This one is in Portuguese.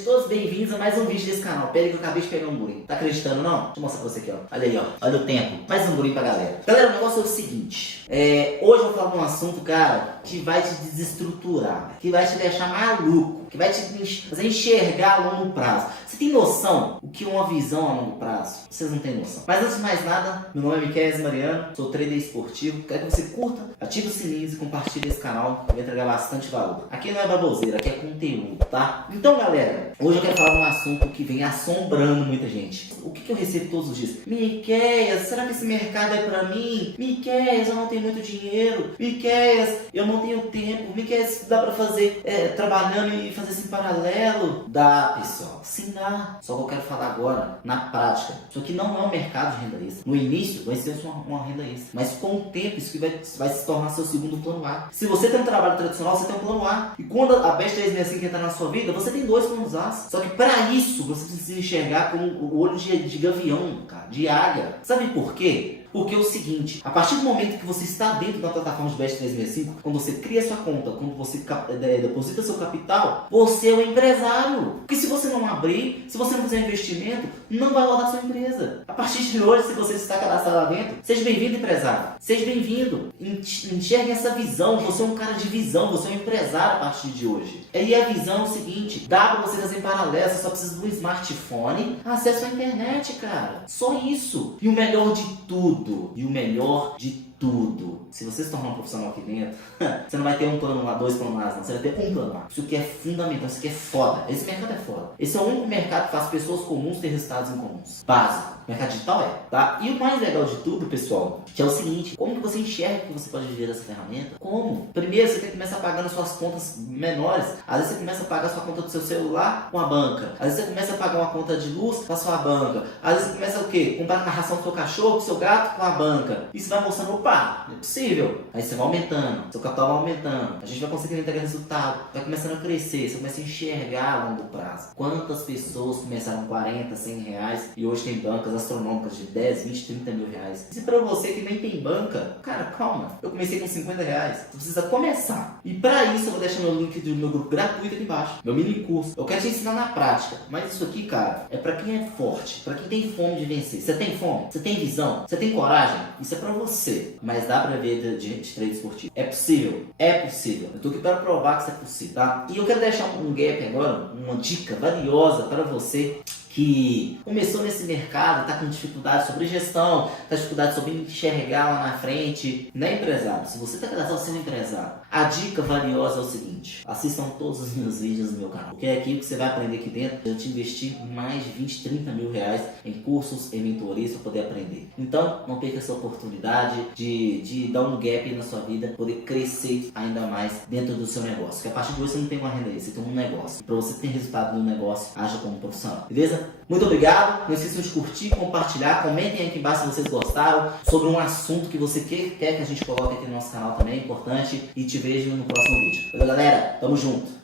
sejam todos bem-vindos a mais um vídeo desse canal. Pera aí que eu acabei de pegar um burinho. Tá acreditando não? Deixa eu mostrar pra você aqui, ó. Olha aí, ó. Olha o tempo. Mais um burinho pra galera. Galera, o negócio é o seguinte. Hoje eu vou falar de um assunto, cara, que vai te desestruturar, que vai te deixar maluco, que vai te fazer enxergar a longo prazo. Você tem noção o que é uma visão a longo prazo? Vocês não têm noção. Mas antes de mais nada, meu nome é Miquel Mariano, sou trader esportivo. Quero que você curta, ative o sininho e compartilhe esse canal, que vai entregar bastante valor. Aqui não é baboseira, aqui é conteúdo, tá? Então, galera, hoje eu quero falar de um assunto que vem assombrando muita gente. O que eu recebo todos os dias? Miquel, será que esse mercado é pra mim? Miquel, eu não tenho muito dinheiro. Miquel, eu não tenho tempo. Miquel, dá pra fazer trabalhando e fazer assim em paralelo? Dá, pessoal. Sim, dá. Só que eu quero falar agora, na prática. Isso aqui não é um mercado de renda extra. No início, vai ser uma renda extra. Mas com o tempo, isso aqui vai se tornar seu segundo plano A. Se você tem um trabalho tradicional, você tem um plano A. E quando a BEST 365 entrar na sua vida, você tem dois planos A. Só que para isso, você precisa enxergar com o olho de gavião, cara, de águia. Sabe por quê? Porque é o seguinte, a partir do momento que você está dentro da plataforma de BEST 365, quando você cria sua conta, quando você deposita seu capital, você é o empresário. Porque se você não abrir, se você não fizer investimento, não vai rodar sua empresa. A partir de hoje, se você está cadastrado lá dentro, seja bem-vindo, empresário. Seja bem-vindo. Enxergue essa visão. Você é um cara de visão, você é um empresário a partir de hoje. E a visão é o seguinte, dá para você fazer em paralelo, você só precisa de um smartphone, acesso à internet, cara. Só isso. E o melhor de tudo, se você se tornar um profissional aqui dentro, você não vai ter um plano A, dois planos A, não. Você vai ter um plano A. Isso aqui é fundamental, isso aqui é foda. Esse mercado é foda. Esse é o único mercado que faz pessoas comuns ter resultados incomuns. Básico. O mercado digital tá? E o mais legal de tudo, pessoal, que é o seguinte, como que você enxerga que você pode viver dessa ferramenta? Como? Primeiro, você tem que começar pagando suas contas menores. Às vezes você começa a pagar a sua conta do seu celular com a banca. Às vezes você começa a pagar uma conta de luz com a sua banca. Às vezes você começa o quê? Comprar a ração do seu cachorro, do seu gato com a banca. Isso vai mostrando, opa, não é possível. Aí você vai aumentando, seu capital vai aumentando. A gente vai conseguindo entregar resultado. Vai começando a crescer, você começa a enxergar a longo prazo. Quantas pessoas começaram 40, 100 reais e hoje tem bancas astronômicas de 10, 20, 30 mil reais. Se pra você que nem tem banca, cara, calma. Eu comecei com 50 reais. Você precisa começar. E pra isso eu vou deixar meu link do meu grupo gratuito aqui embaixo. Meu mini curso. Eu quero te ensinar na prática. Mas isso aqui, cara, é pra quem é forte. Pra quem tem fome de vencer. Você tem fome? Você tem visão? Você tem coragem? Isso é pra você. Mas dá pra ver de trade esportivo. É possível. É possível. Eu tô aqui pra provar que isso é possível, tá? E eu quero deixar um gap agora, uma dica valiosa para você que começou nesse mercado, está com dificuldade sobre gestão, está com dificuldade sobre enxergar lá na frente, não é empresário. Se você está cadastrado sendo empresário, a dica valiosa é o seguinte: assistam todos os meus vídeos no meu canal, porque é aqui que você vai aprender aqui dentro. Eu te investi mais de 20, 30 mil reais em cursos, em mentorias para poder aprender. Então, não perca essa oportunidade de dar um gap na sua vida, poder crescer ainda mais dentro do seu negócio. Porque a partir de hoje você não tem uma renda extra, você tem um negócio. Para você ter resultado no negócio, haja como profissional, beleza? Muito obrigado, não esqueçam de curtir, compartilhar, comentem aqui embaixo se vocês gostaram, sobre um assunto que você quer que a gente coloque aqui no nosso canal também, é importante, e te vejo no próximo vídeo. Beleza, galera? Tamo junto!